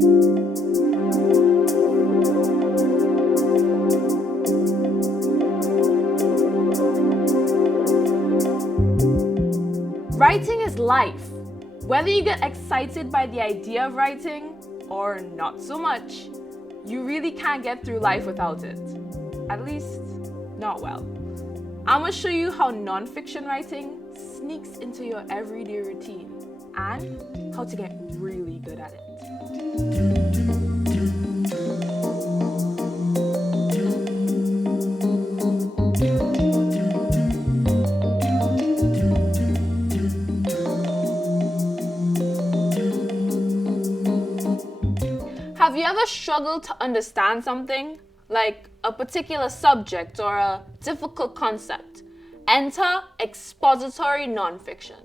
Writing is life. Whether you get excited by the idea of writing or not so much, you really can't get through life without it. At least, not well. I'm gonna show you how non-fiction writing sneaks into your everyday routine and how to get really good at it. Have you ever struggled to understand something, like a particular subject or a difficult concept? Enter expository nonfiction.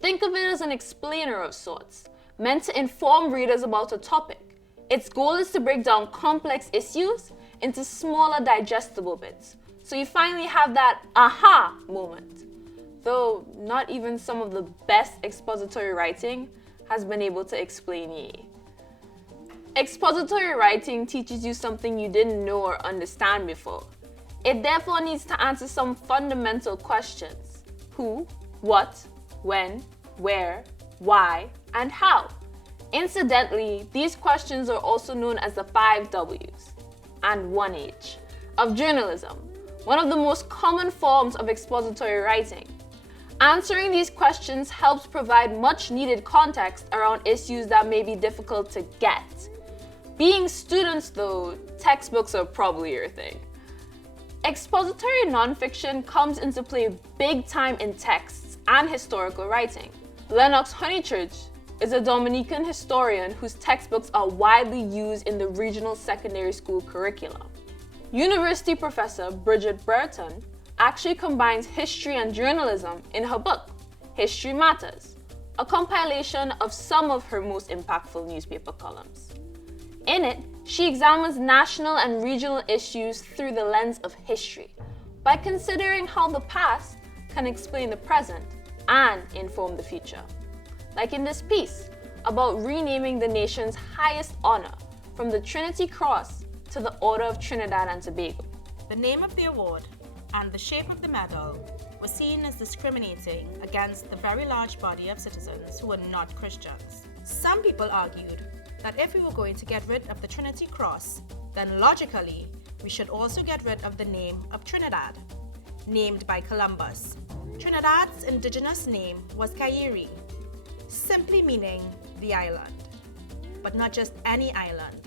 Think of it as an explainer of sorts, meant to inform readers about a topic. Its goal is to break down complex issues into smaller digestible bits, so you finally have that aha moment. Though not even some of the best expository writing has been able to explain ye. Expository writing teaches you something you didn't know or understand before. It therefore needs to answer some fundamental questions: who, what, when, where, why, and how. Incidentally, these questions are also known as the 5 W's and 1 H of journalism, one of the most common forms of expository writing. Answering these questions helps provide much needed context around issues that may be difficult to get. Being students though, textbooks are probably your thing. Expository nonfiction comes into play big time in texts and historical writing. Lennox Honeychurch is a Dominican historian whose textbooks are widely used in the regional secondary school curriculum. University professor Bridget Burton actually combines history and journalism in her book, History Matters, a compilation of some of her most impactful newspaper columns. In it, she examines national and regional issues through the lens of history by considering how the past can explain the present and inform the future. Like in this piece about renaming the nation's highest honor from the Trinity Cross to the Order of Trinidad and Tobago. The name of the award and the shape of the medal were seen as discriminating against the very large body of citizens who were not Christians. Some people argued that if we were going to get rid of the Trinity Cross, then logically, we should also get rid of the name of Trinidad, named by Columbus. Trinidad's indigenous name was Kairi, simply meaning the island. But not just any island.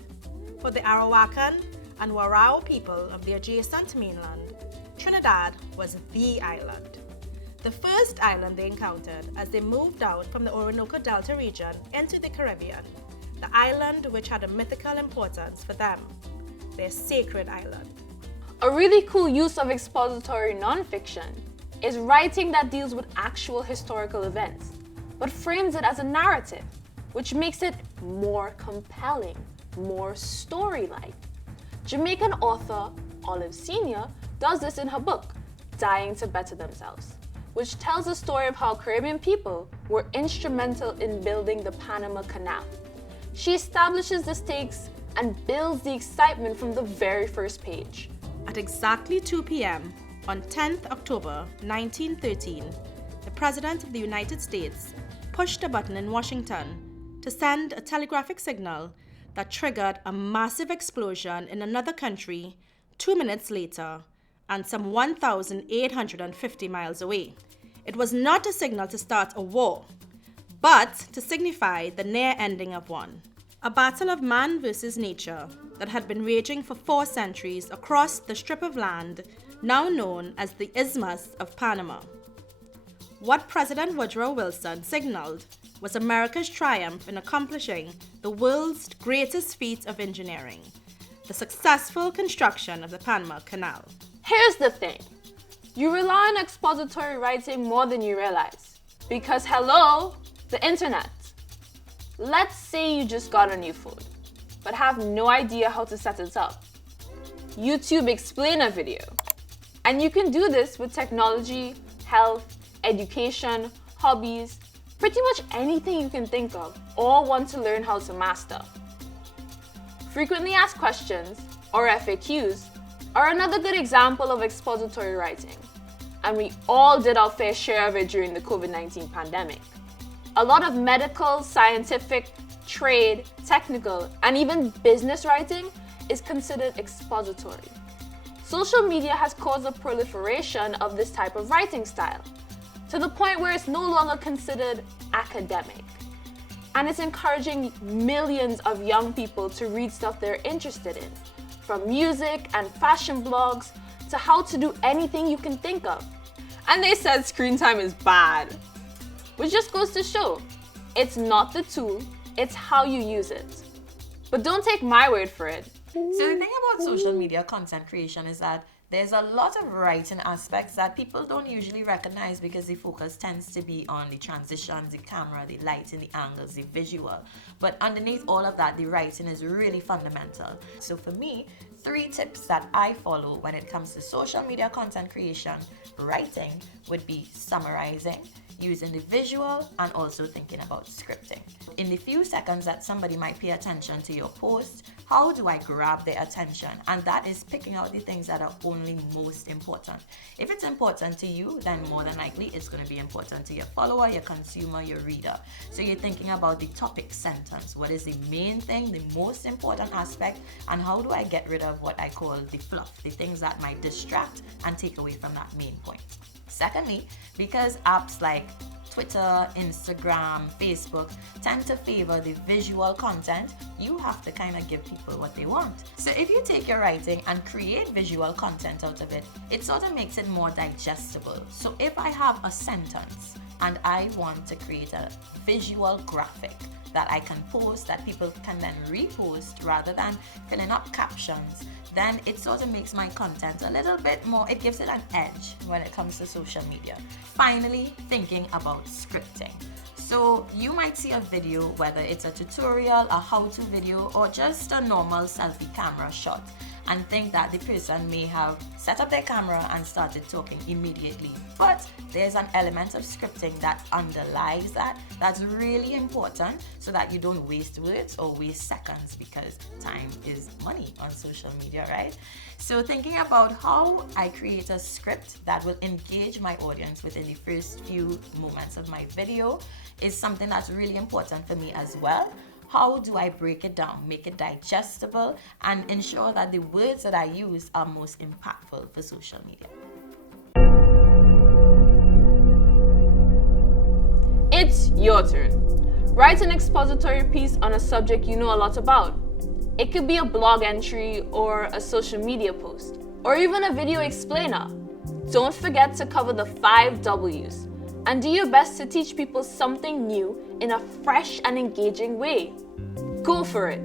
For the Arawakan and Warao people of the adjacent mainland, Trinidad was the island. The first island they encountered as they moved out from the Orinoco Delta region into the Caribbean, the island which had a mythical importance for them, their sacred island. A really cool use of expository nonfiction is writing that deals with actual historical events, but frames it as a narrative, which makes it more compelling, more story-like. Jamaican author Olive Sr. does this in her book, Dying to Better Themselves, which tells the story of how Caribbean people were instrumental in building the Panama Canal. She establishes the stakes and builds the excitement from the very first page. At exactly 2 p.m. on 10th October 1913, the President of the United States pushed a button in Washington to send a telegraphic signal that triggered a massive explosion in another country 2 minutes later and some 1,850 miles away. It was not a signal to start a war, but to signify the near ending of one. A battle of man versus nature that had been raging for 4 centuries across the strip of land now known as the Isthmus of Panama. What President Woodrow Wilson signaled was America's triumph in accomplishing the world's greatest feat of engineering, the successful construction of the Panama Canal. Here's the thing. You rely on expository writing more than you realize. Because hello, the internet. Let's say you just got a new phone, but have no idea how to set it up. YouTube explainer video. And you can do this with technology, health, education, hobbies, pretty much anything you can think of, or want to learn how to master. Frequently asked questions, or FAQs, are another good example of expository writing, and we all did our fair share of it during the COVID-19 pandemic. A lot of medical, scientific, trade, technical, and even business writing is considered expository. Social media has caused a proliferation of this type of writing style, to the point where it's no longer considered academic. And it's encouraging millions of young people to read stuff they're interested in, from music and fashion blogs to how to do anything you can think of. And they said screen time is bad, which just goes to show, it's not the tool, it's how you use it. But don't take my word for it. So the thing about social media content creation is that there's a lot of writing aspects that people don't usually recognize because the focus tends to be on the transitions, the camera, the lighting, the angles, the visual. But underneath all of that, the writing is really fundamental. So for me, 3 tips that I follow when it comes to social media content creation, writing, would be summarizing, using the visual, and also thinking about scripting. In the few seconds that somebody might pay attention to your post, how do I grab their attention? And that is picking out the things that are only most important. If it's important to you, then more than likely it's going to be important to your follower, your consumer, your reader. So you're thinking about the topic sentence. What is the main thing, the most important aspect, and how do I get rid of what I call the fluff, the things that might distract and take away from that main point. Secondly, because apps like Twitter, Instagram, Facebook tend to favor the visual content, you have to kind of give people what they want. So if you take your writing and create visual content out of it, it sort of makes it more digestible. So if I have a sentence and I want to create a visual graphic that I can post, that people can then repost rather than filling up captions, then it sort of makes my content a little bit more, it gives it an edge when it comes to social media. Finally, thinking about scripting. So you might see a video, whether it's a tutorial, a how-to video, or just a normal selfie camera shot, and think that the person may have set up their camera and started talking immediately. But there's an element of scripting that underlies that, that's really important, so that you don't waste words or waste seconds, because time is money on social media, right? So thinking about how I create a script that will engage my audience within the first few moments of my video is something that's really important for me as well. How do I break it down, make it digestible, and ensure that the words that I use are most impactful for social media? It's your turn. Write an expository piece on a subject you know a lot about. It could be a blog entry or a social media post, or even a video explainer. Don't forget to cover the 5 W's and do your best to teach people something new in a fresh and engaging way. Go for it.